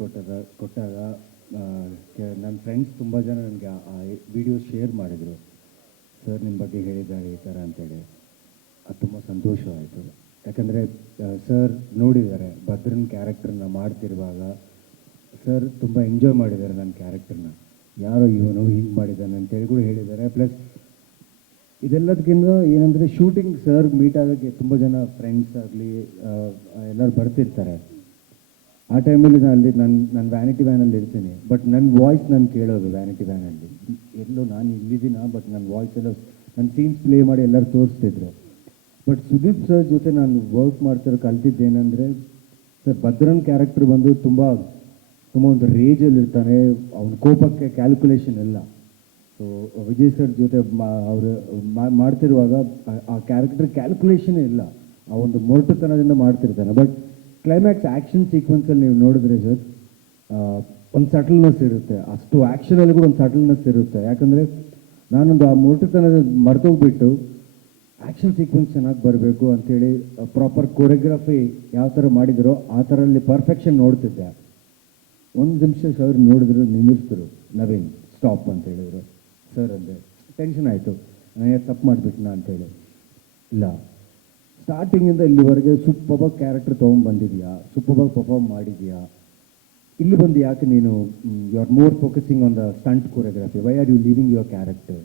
ಕೊಟ್ಟಾಗ ಕೊಟ್ಟಾಗ ನನ್ನ ಫ್ರೆಂಡ್ಸ್ ತುಂಬ ಜನ ನನಗೆ ಆ ವಿಡಿಯೋ ಶೇರ್ ಮಾಡಿದರು. ಸರ್ ನಿಮ್ಮ ಬಗ್ಗೆ ಹೇಳಿದ್ದಾರೆ ಈ ಥರ ಅಂತೇಳಿ. ಅದು ತುಂಬ ಸಂತೋಷವಾಯಿತು ಯಾಕಂದರೆ ಸರ್ ನೋಡಿದ್ದಾರೆ, ಭದ್ರನ್ ಕ್ಯಾರೆಕ್ಟರ್ನ ಮಾಡ್ತಿರುವಾಗ. ಸರ್ ತುಂಬ ಎಂಜಾಯ್ ಮಾಡಿದ್ದಾರೆ ನನ್ನ ಕ್ಯಾರೆಕ್ಟರ್ನ ಯಾರೋ ಇವನು ಹಿಂಗೆ ಮಾಡಿದ್ದಾನೆ ಅಂತೇಳಿ ಕೂಡ ಹೇಳಿದ್ದಾರೆ. ಪ್ಲಸ್ ಇದೆಲ್ಲದಕ್ಕಿಂತ ಏನಂದರೆ ಶೂಟಿಂಗ್ ಸರ್ ಮೀಟ್ ಆಗೋಕ್ಕೆ ತುಂಬ ಜನ ಫ್ರೆಂಡ್ಸ್ ಆಗಲಿ ಎಲ್ಲರೂ ಬರ್ತಿರ್ತಾರೆ. ಆ ಟೈಮಲ್ಲಿ ನಾನು ಅಲ್ಲಿ ನನ್ನ ನಾನು ವ್ಯಾನಿಟಿ ವ್ಯಾನಲ್ಲಿ ಇರ್ತೀನಿ. ಬಟ್ ನನ್ನ ವಾಯ್ಸ್ ನಾನು ಕೇಳೋದು ವ್ಯಾನಿಟಿ ವ್ಯಾನಲ್ಲಿ ಎಲ್ಲೋ ನಾನು ಇಲ್ಲಿದ್ದೀನ ಬಟ್ ನನ್ನ ವಾಯ್ಸ್ ಎಲ್ಲ ನನ್ನ ಸೀನ್ಸ್ ಪ್ಲೇ ಮಾಡಿ ಎಲ್ಲರೂ ತೋರಿಸ್ತಿದ್ರು. ಬಟ್ ಸುದೀಪ್ ಸರ್ ಜೊತೆ ನಾನು ವರ್ಕ್ ಮಾಡ್ತಿರೋ ಕಲ್ತಿದ್ದೇನೆಂದರೆ ಸರ್ ಭದ್ರನ್ ಕ್ಯಾರೆಕ್ಟರ್ ಬಂದು ತುಂಬ ತುಂಬ ಒಂದು ರೇಜಲ್ಲಿ ಇರ್ತಾನೆ. ಅವನ ಕೋಪಕ್ಕೆ ಕ್ಯಾಲ್ಕುಲೇಷನ್ ಇಲ್ಲ. ಸೊ ವಿಜಯ್ ಸರ್ ಜೊತೆ ಅವರು ಮಾಡ್ತಿರುವಾಗ ಆ- ಕ್ಯಾರೆಕ್ಟರ್ ಕ್ಯಾಲ್ಕುಲೇಷನ್ ಇಲ್ಲ. ಆ ಒಂದು ಮೊರಟುತನದಿಂದ ಮಾಡ್ತಿರ್ತಾನೆ. ಬಟ್ ಕ್ಲೈಮ್ಯಾಕ್ಸ್ ಆ್ಯಕ್ಷನ್ ಸೀಕ್ವೆನ್ಸಲ್ಲಿ ನೀವು ನೋಡಿದ್ರೆ ಸರ್ ಒಂದು ಸಟಲ್ನೆಸ್ ಇರುತ್ತೆ. ಅಷ್ಟು ಆ್ಯಕ್ಷನಲ್ಲಿ ಕೂಡ ಒಂದು ಸಟಲ್ನೆಸ್ ಇರುತ್ತೆ. ಯಾಕಂದರೆ ನಾನೊಂದು ಆ ಮೊರಟುತನದ ಮರ್ತೋಗ್ಬಿಟ್ಟು ಆ್ಯಕ್ಷನ್ ಸೀಕ್ವೆನ್ಸ್ ಚೆನ್ನಾಗಿ ಬರಬೇಕು ಅಂಥೇಳಿ ಪ್ರಾಪರ್ ಕೊರಿಯೋಗ್ರಫಿ ಯಾವ ಥರ ಮಾಡಿದರೋ ಆ ಥರಲ್ಲಿ ಪರ್ಫೆಕ್ಷನ್ ನೋಡ್ತಿದ್ದೆ. ಒಂದು ನಿಮಿಷ ಸರ್ ನೋಡಿದ್ರು ನಿಲ್ಲಿಸಿದ್ರು, ನವೀನ್ ಸ್ಟಾಪ್ ಅಂತ ಹೇಳಿದರು. ಸರ್ ಅಂದೆ ಟೆನ್ಷನ್ ಆಯಿತು. ನಾನು ತಪ್ಪು ಮಾಡಿಬಿಟ್ನಾ ಅಂಥೇಳಿ ಇಲ್ಲ. ಸ್ಟಾರ್ಟಿಂಗಿಂದ ಇಲ್ಲಿವರೆಗೆ ಸೂಪರ್ಬಾಗಿ ಕ್ಯಾರೆಕ್ಟರ್ ತೊಗೊಂಡು ಬಂದಿದ್ಯಾ? ಸೂಪರ್ಬಾಗಿ ಪರ್ಫಾರ್ಮ್ ಮಾಡಿದ್ಯಾ? ಇಲ್ಲಿ ಬಂದು ಯಾಕೆ ನೀನು you are more focusing on the stunt choreography why are you leaving your character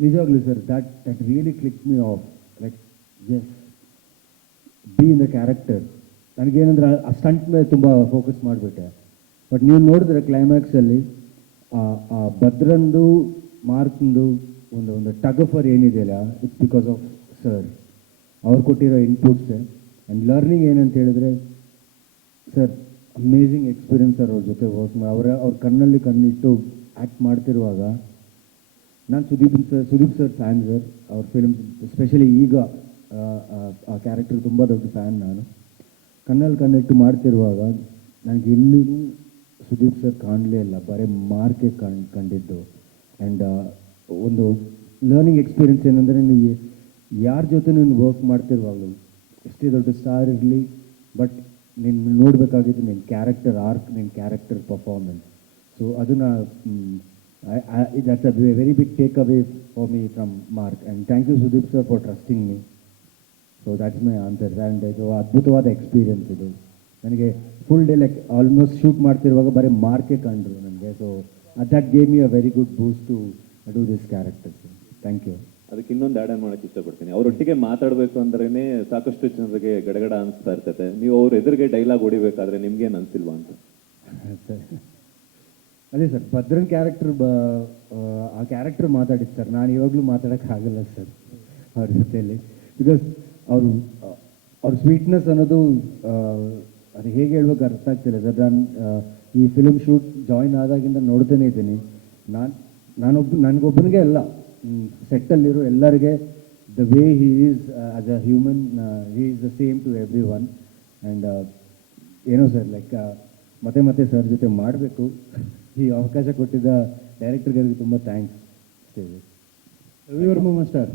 ನಿಜವಾಗ್ಲೂ sir that that really click me off like yes be in the character ನನಗೇನಂದ್ರೆ ಆ ಸ್ಟಂಟ್ ಮೇಲೆ ತುಂಬ ಫೋಕಸ್ ಮಾಡಿಬಿಟ್ಟೆ. ಬಟ್ ನೀವು ನೋಡಿದ್ರೆ ಕ್ಲೈಮ್ಯಾಕ್ಸಲ್ಲಿ ಆ ಭದ್ರಂದು ಮಾರ್ಕಂದು ಒಂದು ಒಂದು ಟಗಫರ್ ಏನಿದೆಯಲ್ಲ ಇಟ್ಸ್ ಬಿಕಾಸ್ ಆಫ್ ಸರ್ ಅವ್ರು ಕೊಟ್ಟಿರೋ ಇನ್ಪುಟ್ಸ್ ಆ್ಯಂಡ್ ಲರ್ನಿಂಗ್ ಏನಂತ ಹೇಳಿದ್ರೆ ಸರ್ ಅಮೇಝಿಂಗ್ ಎಕ್ಸ್ಪೀರಿಯನ್ಸ್ ಸರ್ ಅವ್ರ ಜೊತೆ ವರ್ಕ್ ಮಾಡಿ. ಅವರ ಅವ್ರ ಕಣ್ಣಲ್ಲಿ ಕಣ್ಣಿಟ್ಟು ಆ್ಯಕ್ಟ್ ಮಾಡ್ತಿರುವಾಗ ನಾನು Sudeep sir Sudeep sir fan sir. ಅವ್ರ ಫಿಲ್ಮ್ಸ್ ಎಸ್ಪೆಷಲಿ ಈಗ ಆ, ಕ್ಯಾರೆಕ್ಟರ್ ತುಂಬ ದೊಡ್ಡ ಫ್ಯಾನ್ ನಾನು. ಕಣ್ಣಲ್ಲಿ ಕಣ್ಣಿಟ್ಟು ಮಾಡ್ತಿರುವಾಗ ನನಗೆ ಎಲ್ಲೂ ಸುದೀಪ್ ಸರ್ ಕಾಣಲೇ ಇಲ್ಲ. ಬರೀ ಮಾರ್ಕೆ ಕಣ್ ಕಂಡಿದ್ದು. ಆ್ಯಂಡ್ ಒಂದು ಲರ್ನಿಂಗ್ ಎಕ್ಸ್ಪೀರಿಯನ್ಸ್ ಏನಂದರೆ ನೀವು ಯಾರ ಜೊತೆ ನೀನು ವರ್ಕ್ ಮಾಡ್ತಿರುವಾಗಲೂ, ಎಷ್ಟೇ ದೊಡ್ಡ ಸ್ಟಾರ್ ಇರಲಿ ಬಟ್ ನೀನು ನೋಡಬೇಕಾಗಿದ್ದು ನಿನ್ನ ಕ್ಯಾರೆಕ್ಟರ್ ಆರ್ಕ್ ನಿನ್ನ ಕ್ಯಾರೆಕ್ಟರ್ ಪರ್ಫಾರ್ಮೆನ್ಸ್ ಸೊ ಅದನ್ನು that's a very big take away for me from Mark and thank you Sudeep sir for trusting me so that's my answer and ಇದು ಅದ್ಭುತವಾದ ಎಕ್ಸ್ಪೀರಿಯೆನ್ಸ್ ಇದು. ನನಗೆ full day like almost shoot ಮಾಡ್ತಿರುವಾಗ ಬರೀ ಮಾರ್ಕೇ ಕಂಡ್ರು ನನಗೆ. So that game you a very good boost to do this character thank you ಅದಕ್ಕೆ ಇನ್ನೊಂದು ಆ್ಯಡ್ ಆನ್ ಮಾಡೋಕ್ಕೆ ಇಷ್ಟಪಡ್ತೀನಿ. ಅವರೊಟ್ಟಿಗೆ ಮಾತಾಡಬೇಕು ಅಂದ್ರೇ ಸಾಕಷ್ಟು ಜನರಿಗೆ ಗಡಗಡ ಅನಿಸ್ತಾ ಇರ್ತದೆ ನೀವು ಅವ್ರ ಎದುರಿಗೆ ಡೈಲಾಗ್ ಹೊಡಿಬೇಕಾದ್ರೆ ನಿಮ್ಗೇನು ಅನಿಸಿಲ್ವಾ ಅಂತ. ಅದೇ ಸರ್ ಭದ್ರನ್ ಕ್ಯಾರೆಕ್ಟರ್ ಆ, ಕ್ಯಾರೆಕ್ಟರ್ ಮಾತಾಡಿದ್ದು ಸರ್. ನಾನು ಇವಾಗಲೂ ಮಾತಾಡೋಕ್ಕಾಗಲ್ಲ ಸರ್ ಅವ್ರ ಜೊತೆಯಲ್ಲಿ. ಬಿಕಾಸ್ ಅವರು ಅವ್ರ ಸ್ವೀಟ್ನೆಸ್ ಅನ್ನೋದು ಅದು ಹೇಗೆ ಹೇಳ್ಬೇಕು ಅರ್ಥ ಆಗ್ತಿಲ್ಲ ಸರ್. ನಾನು ಈ ಫಿಲ್ಮ್ ಶೂಟ್ ಜಾಯಿನ್ ಆದಾಗಿಂದ ನೋಡ್ತಾನೆ ಇದ್ದೀನಿ. ನಾನು ನಾನೊಬ್ಬ ನನಗೊಬ್ಬನಿಗೆ ಅಲ್ಲ. ಸೆಟ್ಟಲ್ಲಿರೋ ಎಲ್ಲರಿಗೆ the way he is as a human he is the same to everyone and ಏನೋ ಸರ್ ಲೈಕ್ ಮತ್ತೆ ಮತ್ತೆ ಸರ್ ಜೊತೆ ಮಾಡಬೇಕು. ಈ ಅವಕಾಶ ಕೊಟ್ಟಿದ್ದ ಡೈರೆಕ್ಟರ್ಗಳಿಗೆ ತುಂಬ ಥ್ಯಾಂಕ್ಸ್ ರವಿವರ್ಮ ಮಾಸ್ಟರ್.